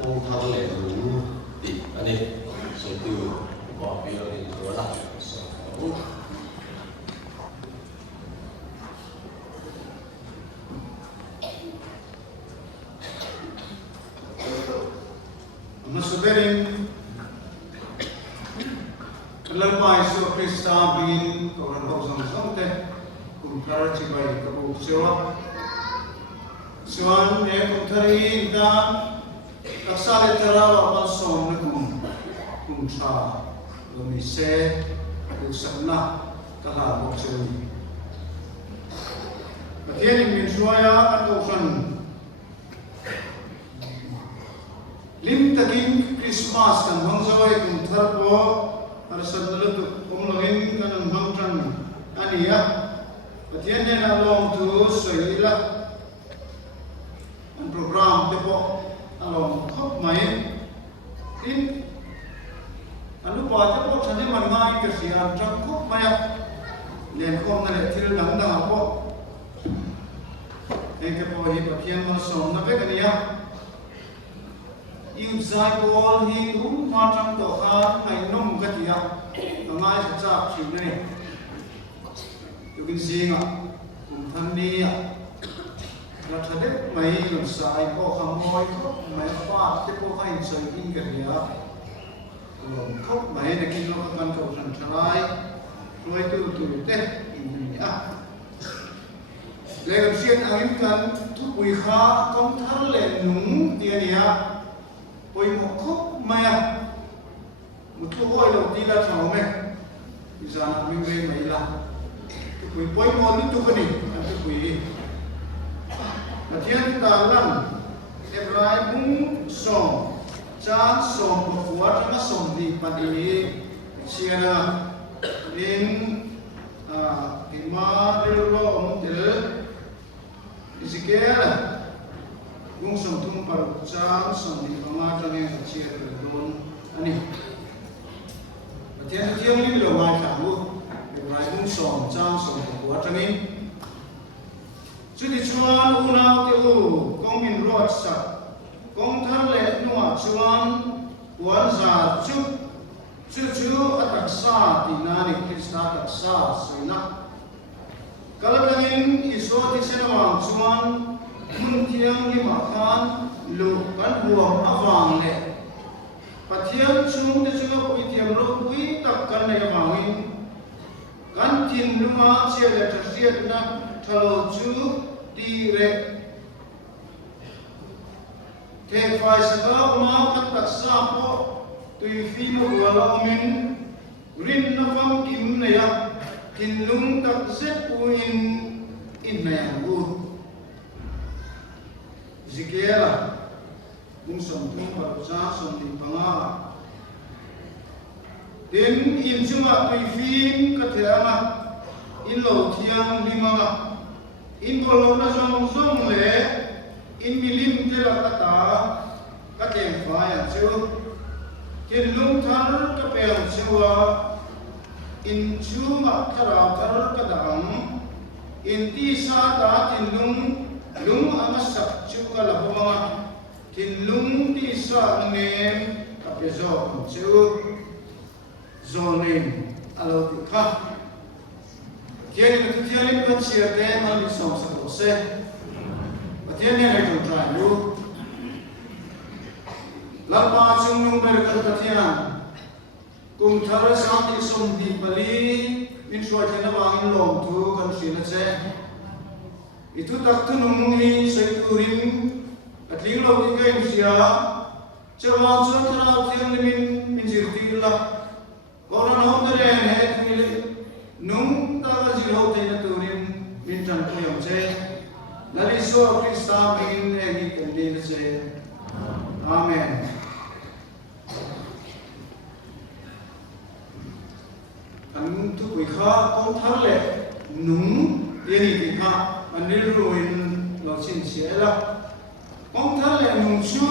Kumthar Ni ani so tu Upa V Lalrinzuala Sermon. Masuberin lalpai so Krista bin orang bawang samte kumthar cibai kabu sewa sewan kumthar ni dan taksale terawa balsom nakum kumsa lomise kusana kalah boksewi Patian min suaya atau san lim takin Christmas kan bangsawi kumthar po arasad nalutuk umlangin kan bangtran aniya patian niya na long tu soila ang program tepo along khop mai in anu pa tepo sanje mangai kasian trang khop maya len khom na le thil dang dang apo ek tepo hi patian mo som na be kaniya Inside wall he matang to ha ngai nung katia ngai cha chi ne you can see nga Kumthar Ni la thade mai lum sai ko khamoi ko mai pa te ko hai sai in karia ko mai ne kin lo kan ko san thalai loi tu te in a le gam sian angin kan Thupui kha Kumthar le nung tia nia Oi mo khop maya mutu oi lo ti la chao me izan mi me mai la Thupui poi mo ni tu kani Thupui Nathian ta lan Ebrai mung som chan som ko fuat na som di padi siana in ima rillo om tel Ezekiel Nung som tung paru cang som di pangatan yang kecil berdon ani. Patian tiang ni bilo mai kamu, berai nung som cang som buat ani. Jadi cuan unau tiu kong min rot sak, kong thar le nuat cuan buat za cu atak sa di nani Krista atak sa sena. Kalau lagi isu di sana cuan Muntiang ni makan lu kan buang awang le. Patian cung de cung pui tiam ro pui takkan le awangin. Kan tin luma sia le tersiat na thalo chu di re. Te fai saka ma kan tak sapo tui fi mo wala min rin na fam kim ne ya tin lung tak set puin in na yang bu. Ezekiel nung som tung paru cha som di pangala den in chunga tui fin ka theanga in lo thiang limanga in bolo na zong le in milim te la kata ka tem fa ya chu kin lung thar ka pel chuwa in chunga thar ka dang in ti sa ta tin lung amasak chuka la homa tin lung ti sa nem kapezo chu zonin alo ti kha kiani tu tiani kan siate mali som sa to se patiani le tu try lu la pa chung nung ber ka patian kumthar sa ti som di pali in shwa chana wangin long tu kan sina che itu tak tu nungi seikurin atling lo tinggal Indonesia cerwan cerwan terang tiang min jirti lah orang orang deren het milik nung tak jirau tiang turin min cantik yang ce dari suara Krista min egi kendil ce amen kan Thupui kha Kumthar le nung tiang ini kha anil ruin lo chin sia la Kumthar le nung chu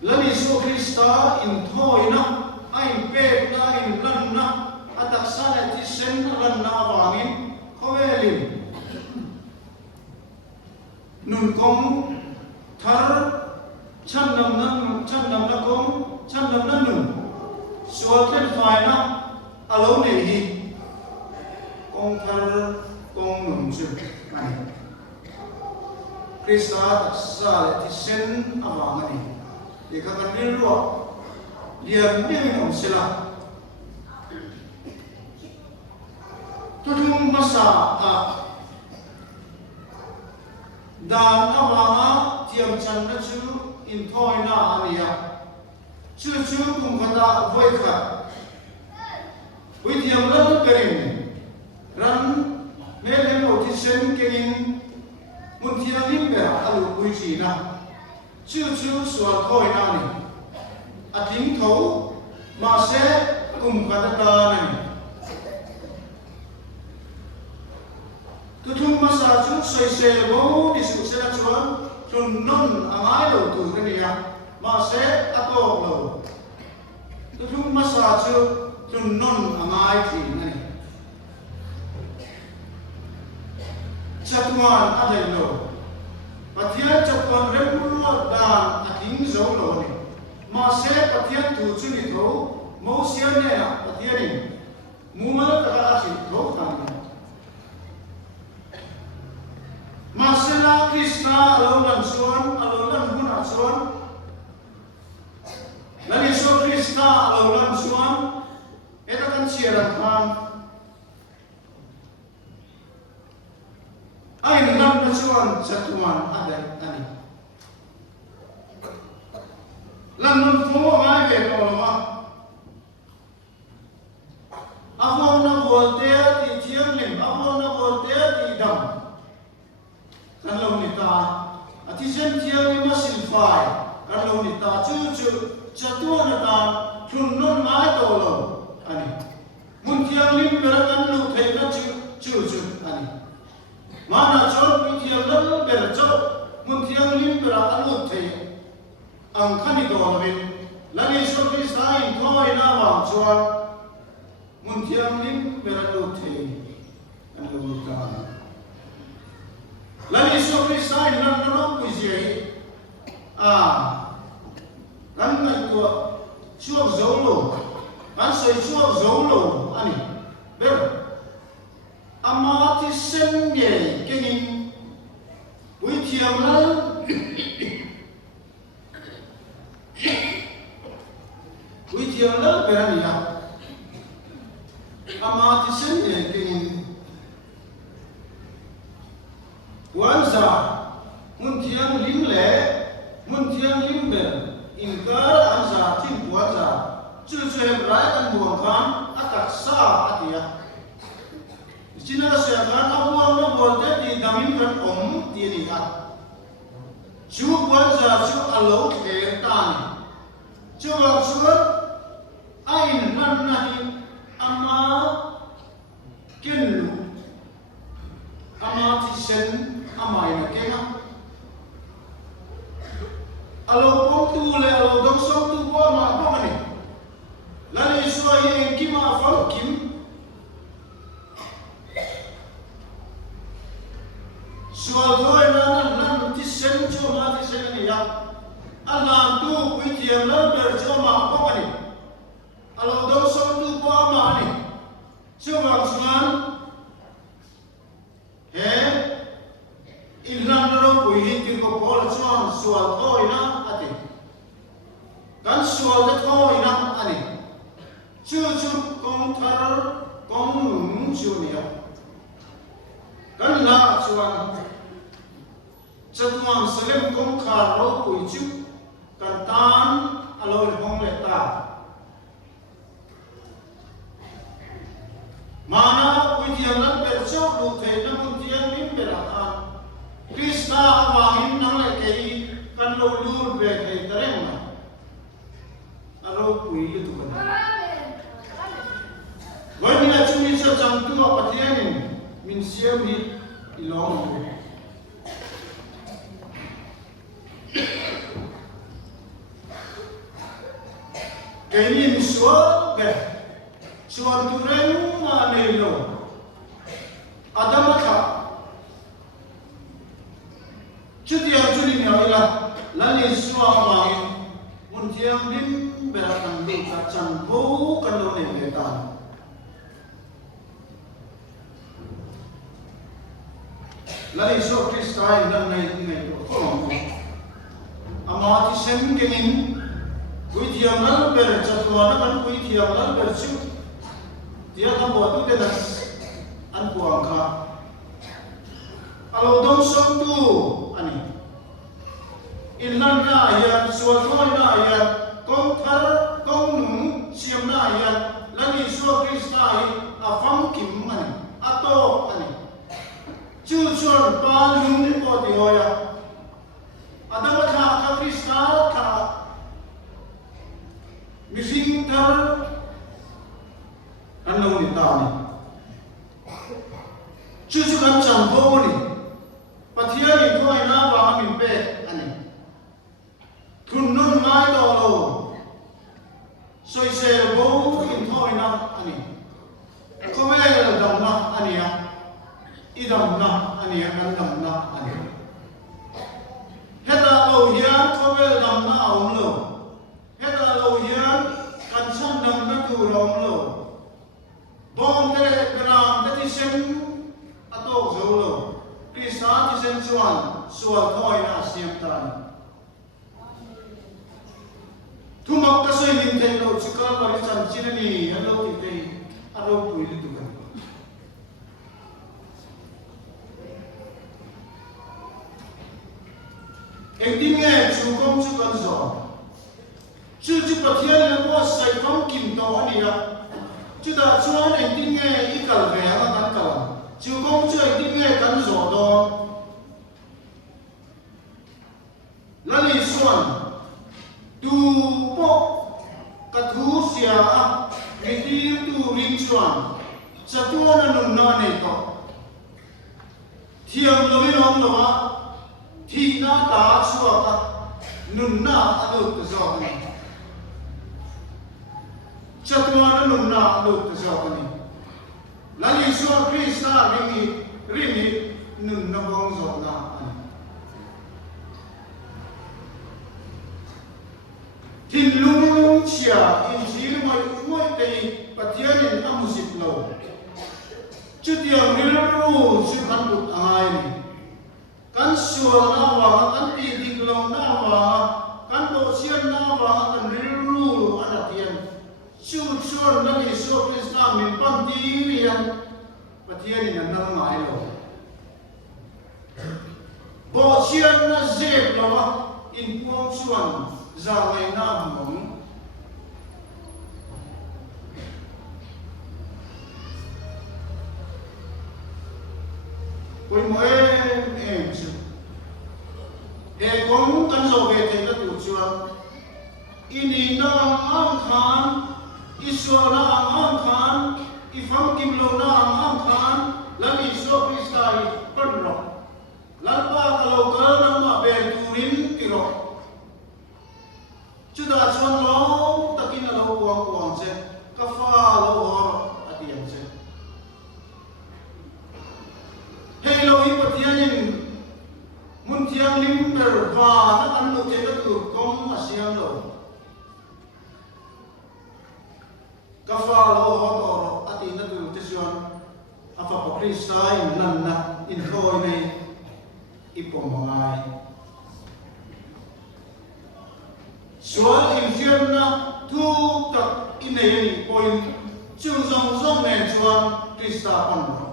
lani so Krista in thoi na ai pe na in lan na atak sa ti sen lan na wangin khovelin nun kong thar chân nam na kong chân nam na nung sual ken fai na alo nei hi kong thar kong nung chu ani Krista taksa ti sen awang ani di ka kan rin ruwa lian ding om sila tutung masa dan awanga tiam chan na chu in thoi na ania chu kum kata voi kha wi tiam lan perin ran melen o ti sen kein mun tiam lim be alu wi chi na chu sual thoi na ni ating tho ma se kum kata ta ni tutung masa chu soi se bo di su se na chuan chun non angai lo tu ni ya ma se ato lo tutung masa chu chun non angai thi ni chatuan adai lo pathian chatuan rem lo dan ating zo lo ni ma se pathian tu chu ni tho mo sia ne na pathian ni mu ma ta ka chi tho ta Masela Krishna alaunan suan alaunan guna suan lani so Krishna alaunan suan eta kan siaran kan ai nam na suan satuan ada ani lan nun fo ngai ke ko ma avon na volte ti thiam lim avon na volte ti dam kan lo ni ta ati sen thiam ni masil fai kan lo ni ta chu chatua na ta thun non mai to lo ani mun thiam lim per kan lo thei na chu ani mana chon pi thiam lo ber cho mun thiam lim per an lo thei ang khani do lo bin lani so ki sai thoi na wa chuan mun thiam lim per lo thei an lo ta lani so Krista nan no ku je kan ngai ko chuak zo lo kan soi chuak zo lo ani ber ama ti sen ye kenin wi thiam la wi thiam la ber ani ya ama ti sen ye kenin Wanza mun thiam lim le mun thiam lim be in kar anza tim wanza chu rai kan buang kan atak sa atia China se kan abuang na bolte di damin kan om ti ni ha chu wanza chu alo ke tan chu wa chu ain nan nahi ama ken ama ti sen amai na kenga alo pom tu le alo dong som tu bo ma bo ni lani so ye ki ma fal kim sual thoi nan ti sen cho ma ti sen ni ya alam tu wi tiam la ber cho ma bo ni alo dong som tu bo ma ni cho ma suan he Ilan ro kuihin ti ko pol chuan sual thoi na ati kan sual ta thoi na ani chu kong thar kong nung chu ni kan la chuan chatuan selem kong khar ro kui chu kan tan aloi hong le ta mana kui tiang nan per chok lu the na mun tiang min per a Krista awangin nang le kei kan lo lur be kei tareng na aro pui tu kan wani na chumi sa chang tu apathian min siam hi ilong kei ni suwa be suwa tu reng na ne lo adamaka Chuti yang curi ni awak lali suwa mangin mun thiam lim bera kan du ka chan bo kan lo ne le ta lali so kristai nan nei nei ko lo ama ti sem kenin kui thiam lal ber chatwa na kan kui thiam lal ber chu dia kan bo tu de nas an puang kha alo dong som tu ani inlan na ya suwa thoi na ya kong thar kong nung siam na ya lani so kristai afam kim ani ato ani chu chuan pa nung ko ti hoya adama kha ka kristai kha missing thar an lo ni ta ni chu chu kan chan bo ni pathia ni ko ina ba min pe ani thun nun mai to lo soi se bo in thoi na ani ko me dam na ani ya idam na ani ya kan dam na ani heta lo hian ko me dam na ong lo heta lo hian kan chan dam na tu rom lo bom te gram te ti sem atok zo lo krista ti sem chuan sual thoi na siam tan thumak ka soi nin te lo chikal bari chan chinani hello ti te aro pui li tu kan engding e chu kom chu kan zo chu chu pathian le ko sai kom kim to ani ya chu da chuan engding e ikal ve anga kan kal chu kom chu engding e kan zo do lali suan tu po ka thu sia a ngi tu ring chuan cha tu na nun na ne to thiam lo mi long lo a thi na ta chua ka nun na adu ta zo ni cha tu na nun na adu ta zo ni lali suan krista ringi nun na bong zo na tin lung chia in chi moi te pathian in amusip lo chu tiang ril ru chu kan but ai ni kan sual na wa kan ti dik lo na wa kan bo sian na wa kan ril ru ana tian chu chuan na ni so krista min pan ti rian pathian in nang mai lo bo sian na zep lo wa in puang chuan za mai na mong koi moi em chu he kong kan zo ve te na tu chuan ini na am khan iswa na am khan ifam kim lo na am khan lami so kristai pan lo lan pa ka lo ka na ma be turin ki ro chu da chuan lo takin lo kuang che ka fa lo hor atian che hei lo hi pathianin mun thiang lim ber va na kan lo te ka tu kom asiam lo ka fa lo ho to ro ati na tu te chuan afa pa krista in nan na in khoi nei ipom mangai sual in fian na tu tak inei ni point chung zong nen chuan krista pan ro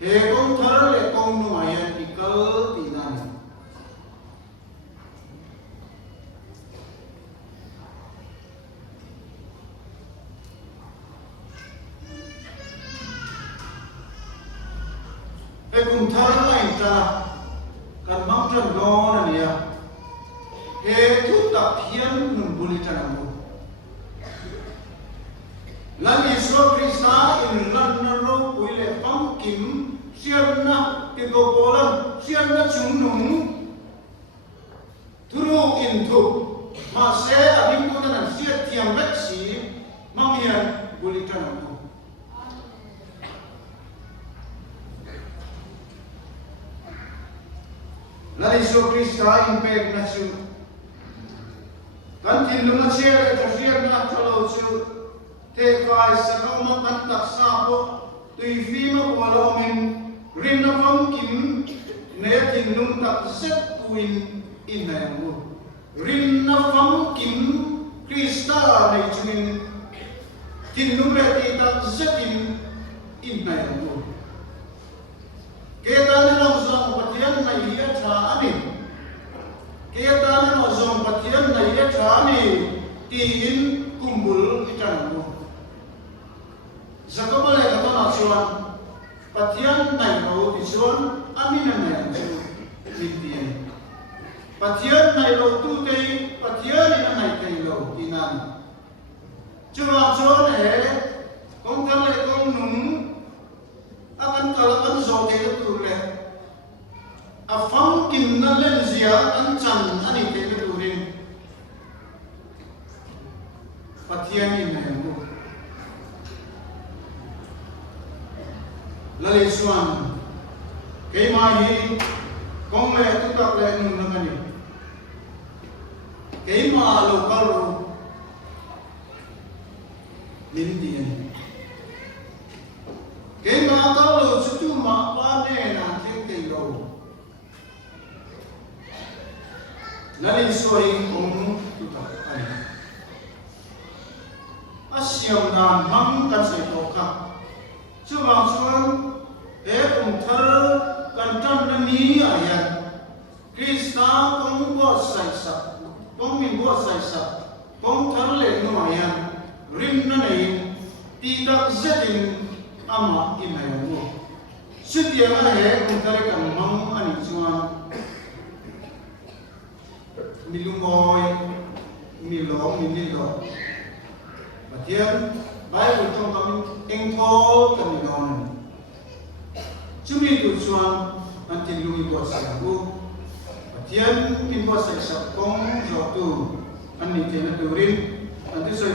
he kong thar le kong nu ayan ikal ti na ni he kumthar ni ta kan mang tran go na ni ya he tu ta phian nun buli ta na mo lan isro krista in lan na ro pui le pam kim sian na ti go bolan sian na chung nung thuru in thu ma se abim ko na sia tiam lek si mamian buli ta na mo la Isu Krista impact na chu kan tin lung na share ka share na chalo chu te kai sa no ma kan tak sa po tui fi ma ko lo min rin na phong kim ne tin lung tak set kuin in na mu rin na phong kim Krista nei chuin tin lung re ti tak set in na mu kita na long zong patian na iya tha ani kita na long zong patian na iya tha ani ti in kumbul itan mo zakabale ka to na chuan patian na lo ti chuan ami na na mitian patian na lo tu te patian na na te lo inan chuan chuan he kong thar le kong nung akan kalakan zo te tu le afam kim na len zia an chan ani te tu rin patian ni na mo lale suan ke ma hi kong le tu tak le nung na ni ke ma lo ka ro min ti ni cái mà tao lo chút chút mà qua này là thiên tình rồi, là đi xoay cũng tụt tay, xiêm đàn măng cần phải tổ khắc, chứ bằng xuân để cùng thơ cần trăm năm ní ở hiện, Krista cũng có sai sập, cũng mình có sai sập, cũng thơ lệ ngoài hiện, rin nó này ti đặc rất ama inay mo. Sutiya nga he kung tari kang mang aniswan milumoy milong minilo. Patiyan Bible tong kami engkol kami noon. Cumi tujuan antin lungi buat sabu. Patiyan pinbuat saya kong jotu ani tena turin anti saya